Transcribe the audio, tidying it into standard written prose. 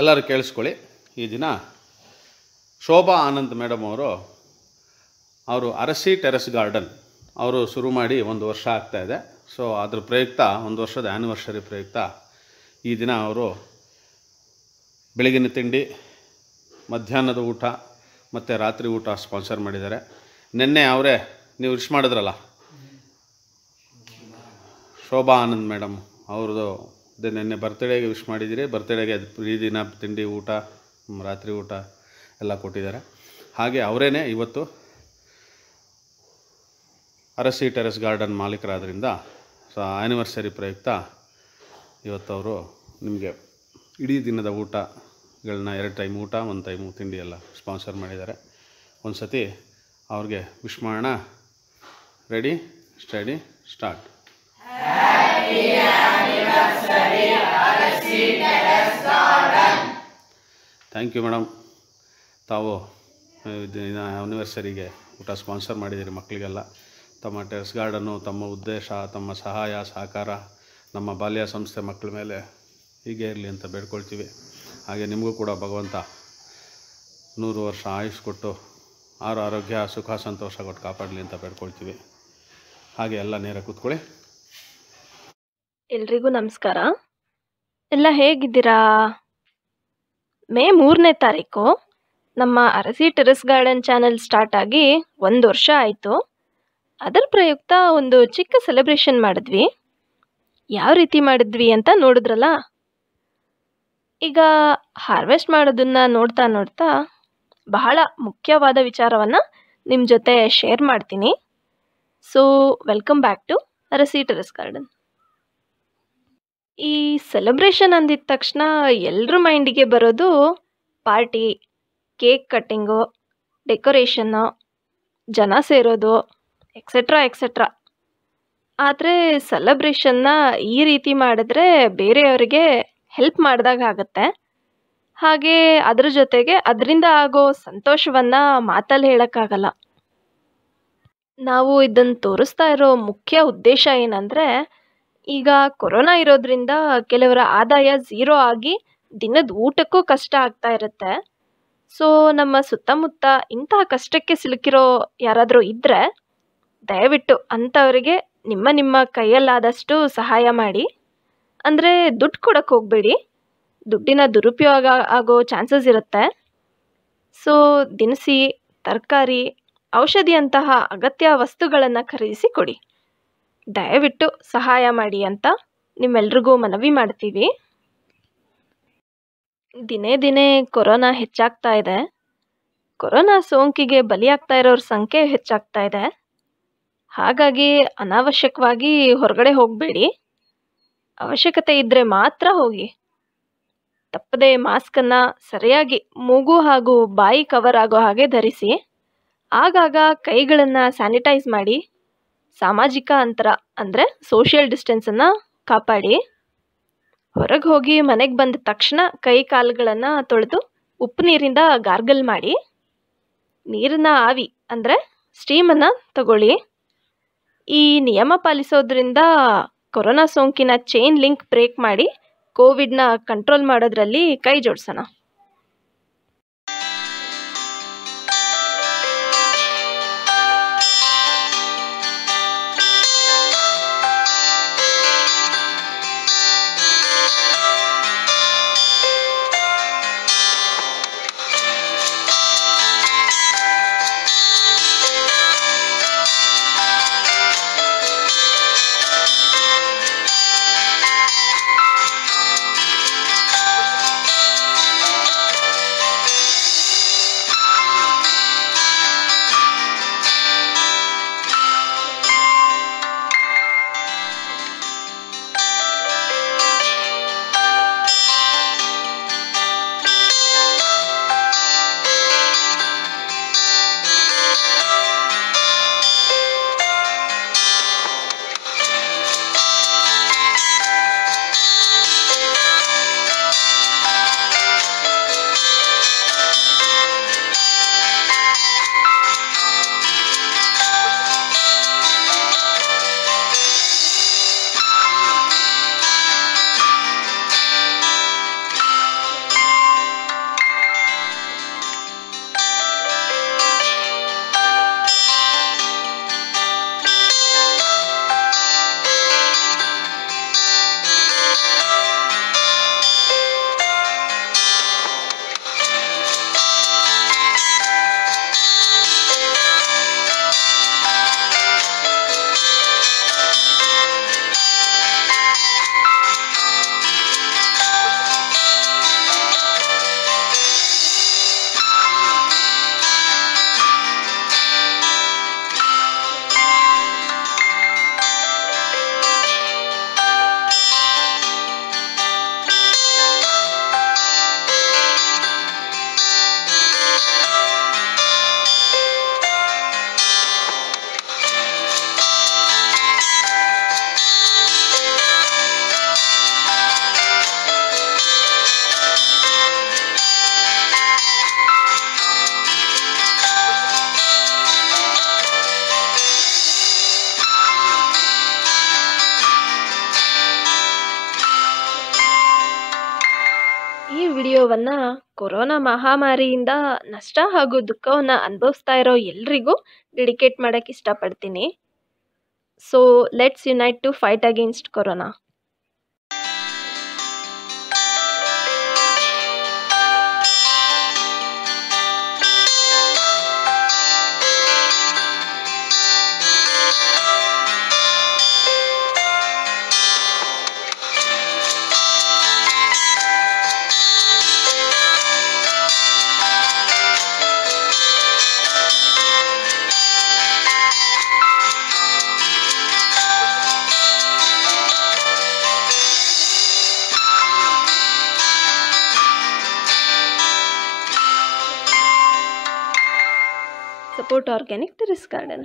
ಎಲ್ಲರೂ ಕೇಳಿಸ್ಕೊಳ್ಳಿ. ಈ ದಿನ ಶೋಭಾ ಆನಂದ್ ಮೇಡಮ್ ಅವರು ಅರಸಿ ಟೆರೆಸ್ ಗಾರ್ಡನ್ ಅವರು ಶುರು ಮಾಡಿ 1 ವರ್ಷ ಆಗ್ತಾಯಿದೆ. ಸೊ ಅದ್ರ ಪ್ರಯುಕ್ತ 1 ವರ್ಷದ ಆ್ಯನಿವರ್ಸರಿ ಪ್ರಯುಕ್ತ ಈ ದಿನ ಅವರು ಬೆಳಗಿನ ತಿಂಡಿ, ಮಧ್ಯಾಹ್ನದ ಊಟ ಮತ್ತು ರಾತ್ರಿ ಊಟ ಸ್ಪಾನ್ಸರ್ ಮಾಡಿದ್ದಾರೆ. ನಿನ್ನೆ ಅವರೇ ನೀವು ವಿಶ್ ಮಾಡಿದ್ರಲ್ಲ, ಶೋಭಾ ಆನಂದ್ ಮೇಡಮ್ ಅವ್ರದ್ದು ನಿನ್ನೆ ಬರ್ತ್ಡೇಗೆ ವಿಶ್ ಮಾಡಿದ್ದೀರಿ. ಬರ್ತ್ಡೇಗೆ ಈ ದಿನ ತಿಂಡಿ, ಊಟ, ರಾತ್ರಿ ಊಟ ಎಲ್ಲ ಕೊಟ್ಟಿದ್ದಾರೆ. ಹಾಗೆ ಅವರೇನೆ ಇವತ್ತು ಅರಸಿ ಟೆರೆಸ್ ಗಾರ್ಡನ್ ಮಾಲೀಕರಾದ್ರಿಂದ ಸೊ ಆ್ಯನಿವರ್ಸರಿ ಪ್ರಯುಕ್ತ ಇವತ್ತು ಅವರು ನಿಮಗೆ ಇಡೀ ದಿನದ ಊಟಗಳನ್ನ 2 ಟೈಮ್ ಊಟ, 1 ಟೈಮು ತಿಂಡಿ ಎಲ್ಲ ಸ್ಪಾನ್ಸರ್ ಮಾಡಿದ್ದಾರೆ. ಒಂದು ಸತಿ ಅವ್ರಿಗೆ ವಿಶ್ ಮಾಡೋಣ. Ready, steady, start. Thank you madam. ತಾವು ಆ್ಯನಿವರ್ಸರಿಗೆ ಊಟ ಸ್ಪಾನ್ಸರ್ ಮಾಡಿದ್ದೀರಿ ಮಕ್ಕಳಿಗೆಲ್ಲ. ತಮ್ಮ ಟೆರೆಸ್ ಗಾರ್ಡನ್ನು, ತಮ್ಮ ಉದ್ದೇಶ, ತಮ್ಮ ಸಹಾಯ ಸಹಕಾರ ನಮ್ಮ ಬಾಲ್ಯ ಸಂಸ್ಥೆ ಮಕ್ಕಳ ಮೇಲೆ ಹೀಗೆ ಇರಲಿ ಅಂತ ಬೇಡ್ಕೊಳ್ತೀವಿ. ಹಾಗೆ ನಿಮಗೂ ಕೂಡ ಭಗವಂತ 100 ವರ್ಷ ಆಯುಷ್ ಕೊಟ್ಟು ಆರೋಗ್ಯ, ಸುಖ, ಸಂತೋಷ ಕೊಟ್ಟು ಕಾಪಾಡಲಿ ಅಂತ ಬೇಡ್ಕೊಳ್ತೀವಿ. ಹಾಗೆ ಎಲ್ಲ ನೇರ ಕೂತ್ಕೊಳ್ಳಿ. ಎಲ್ರಿಗೂ ನಮಸ್ಕಾರ. ಎಲ್ಲ ಹೇಗಿದ್ದೀರಾ? ಮೇ 3ನೇ ತಾರೀಕು ನಮ್ಮ ಅರಸಿ ಟೆರೆಸ್ ಗಾರ್ಡನ್ ಚಾನಲ್ ಸ್ಟಾರ್ಟ್ ಆಗಿ 1 ವರ್ಷ ಆಯಿತು. ಅದರ ಪ್ರಯುಕ್ತ ಒಂದು ಚಿಕ್ಕ ಸೆಲೆಬ್ರೇಷನ್ ಮಾಡಿದ್ವಿ. ಯಾವ ರೀತಿ ಮಾಡಿದ್ವಿ ಅಂತ ನೋಡಿದ್ರಲ್ಲ. ಈಗ ಹಾರ್ವೆಸ್ಟ್ ಮಾಡೋದನ್ನು ನೋಡ್ತಾ ನೋಡ್ತಾ ಬಹಳ ಮುಖ್ಯವಾದ ವಿಚಾರವನ್ನು ನಿಮ್ಮ ಜೊತೆ ಶೇರ್ ಮಾಡ್ತೀನಿ. ಸೊ ವೆಲ್ಕಮ್ ಬ್ಯಾಕ್ ಟು ಅರಸಿ ಟೆರೆಸ್ ಗಾರ್ಡನ್. ಈ ಸೆಲೆಬ್ರೇಷನ್ ಅಂದಿದ ತಕ್ಷಣ ಎಲ್ಲರ ಮೈಂಡಿಗೆ ಬರೋದು ಪಾರ್ಟಿ, ಕೇಕ್ ಕಟ್ಟಿಂಗು, ಡೆಕೋರೇಷನ್ನು, ಜನ ಸೇರೋದು, ಎಕ್ಸೆಟ್ರಾ. ಆದರೆ ಸೆಲೆಬ್ರೇಷನ್ನ ಈ ರೀತಿ ಮಾಡಿದ್ರೆ ಬೇರೆಯವರಿಗೆ ಹೆಲ್ಪ್ ಮಾಡಿದಾಗ ಆಗುತ್ತೆ. ಹಾಗೆ ಅದ್ರ ಜೊತೆಗೆ ಅದರಿಂದ ಆಗೋ ಸಂತೋಷವನ್ನು ಮಾತಲ್ಲಿ ಹೇಳೋಕ್ಕಾಗಲ್ಲ. ನಾವು ಇದನ್ನು ತೋರಿಸ್ತಾ ಇರೋ ಮುಖ್ಯ ಉದ್ದೇಶ ಏನಂದರೆ, ಈಗ ಕೊರೋನಾ ಇರೋದ್ರಿಂದ ಕೆಲವರ ಆದಾಯ 0 ಆಗಿ ದಿನದ ಊಟಕ್ಕೂ ಕಷ್ಟ ಆಗ್ತಾ ಇರುತ್ತೆ. ಸೊ ನಮ್ಮ ಸುತ್ತಮುತ್ತ ಇಂತಹ ಕಷ್ಟಕ್ಕೆ ಸಿಲುಕಿರೋ ಯಾರಾದರೂ ಇದ್ದರೆ ದಯವಿಟ್ಟು ಅಂಥವರಿಗೆ ನಿಮ್ಮ ಕೈಯಲ್ಲಾದಷ್ಟು ಸಹಾಯ ಮಾಡಿ. ಅಂದರೆ ದುಡ್ಡು ಕೊಡೋಕ್ಕೆ ಹೋಗಬೇಡಿ, ದುಡ್ಡಿನ ದುರುಪಯೋಗ ಆಗೋ ಚಾನ್ಸಸ್ ಇರುತ್ತೆ. ಸೊ ದಿನಸಿ, ತರಕಾರಿ, ಔಷಧಿಯಂತಹ ಅಗತ್ಯ ವಸ್ತುಗಳನ್ನು ಖರೀದಿಸಿ ಕೊಡಿ. ದಯವಿಟ್ಟು ಸಹಾಯ ಮಾಡಿ ಅಂತ ನಿಮ್ಮೆಲ್ರಿಗೂ ಮನವಿ ಮಾಡ್ತೀವಿ. ದಿನೇ ಕೊರೋನಾ ಹೆಚ್ಚಾಗ್ತಾ ಇದೆ. ಕೊರೋನಾ ಸೋಂಕಿಗೆ ಬಲಿಯಾಗ್ತಾ ಇರೋರ ಸಂಖ್ಯೆ ಹೆಚ್ಚಾಗ್ತಾ ಇದೆ. ಹಾಗಾಗಿ ಅನಾವಶ್ಯಕವಾಗಿ ಹೊರಗಡೆ ಹೋಗಬೇಡಿ. ಅವಶ್ಯಕತೆ ಇದ್ದರೆ ಮಾತ್ರ ಹೋಗಿ. ತಪ್ಪದೆ ಮಾಸ್ಕನ್ನು ಸರಿಯಾಗಿ ಮೂಗು ಹಾಗೂ ಬಾಯಿ ಕವರ್ ಆಗೋ ಹಾಗೆ ಧರಿಸಿ. ಆಗಾಗ ಕೈಗಳನ್ನು ಸ್ಯಾನಿಟೈಸ್ ಮಾಡಿ. ಸಾಮಾಜಿಕ ಅಂತರ ಅಂದರೆ ಸೋಷಿಯಲ್ ಡಿಸ್ಟೆನ್ಸನ್ನು ಕಾಪಾಡಿ. ಹೊರಗೆ ಹೋಗಿ ಮನೆಗೆ ಬಂದ ತಕ್ಷಣ ಕೈ ಕಾಲುಗಳನ್ನು ತೊಳೆದು ಉಪ್ಪು ನೀರಿಂದ ಗಾರ್ಗಲ್ ಮಾಡಿ. ನೀರನ್ನ ಆವಿ ಅಂದರೆ ಸ್ಟೀಮನ್ನು ತಗೊಳ್ಳಿ. ಈ ನಿಯಮ ಪಾಲಿಸೋದ್ರಿಂದ ಕೊರೋನಾ ಸೋಂಕಿನ ಚೈನ್ ಲಿಂಕ್ ಬ್ರೇಕ್ ಮಾಡಿ ಕೋವಿಡ್ನ ಕಂಟ್ರೋಲ್ ಮಾಡೋದ್ರಲ್ಲಿ ಕೈ ಜೋಡಿಸೋಣ. ವಿಡಿಯೋವನ್ನು ಕೊರೋನಾ ಮಹಾಮಾರಿಯಿಂದ ನಷ್ಟ ಹಾಗೂ ದುಃಖವನ್ನು ಅನುಭವಿಸ್ತಾ ಇರೋ ಎಲ್ರಿಗೂ ಡೆಡಿಕೇಟ್ ಮಾಡೋಕ್ಕೆ ಇಷ್ಟಪಡ್ತೀನಿ. So let's unite to fight against corona. Support Organic Terrace Garden.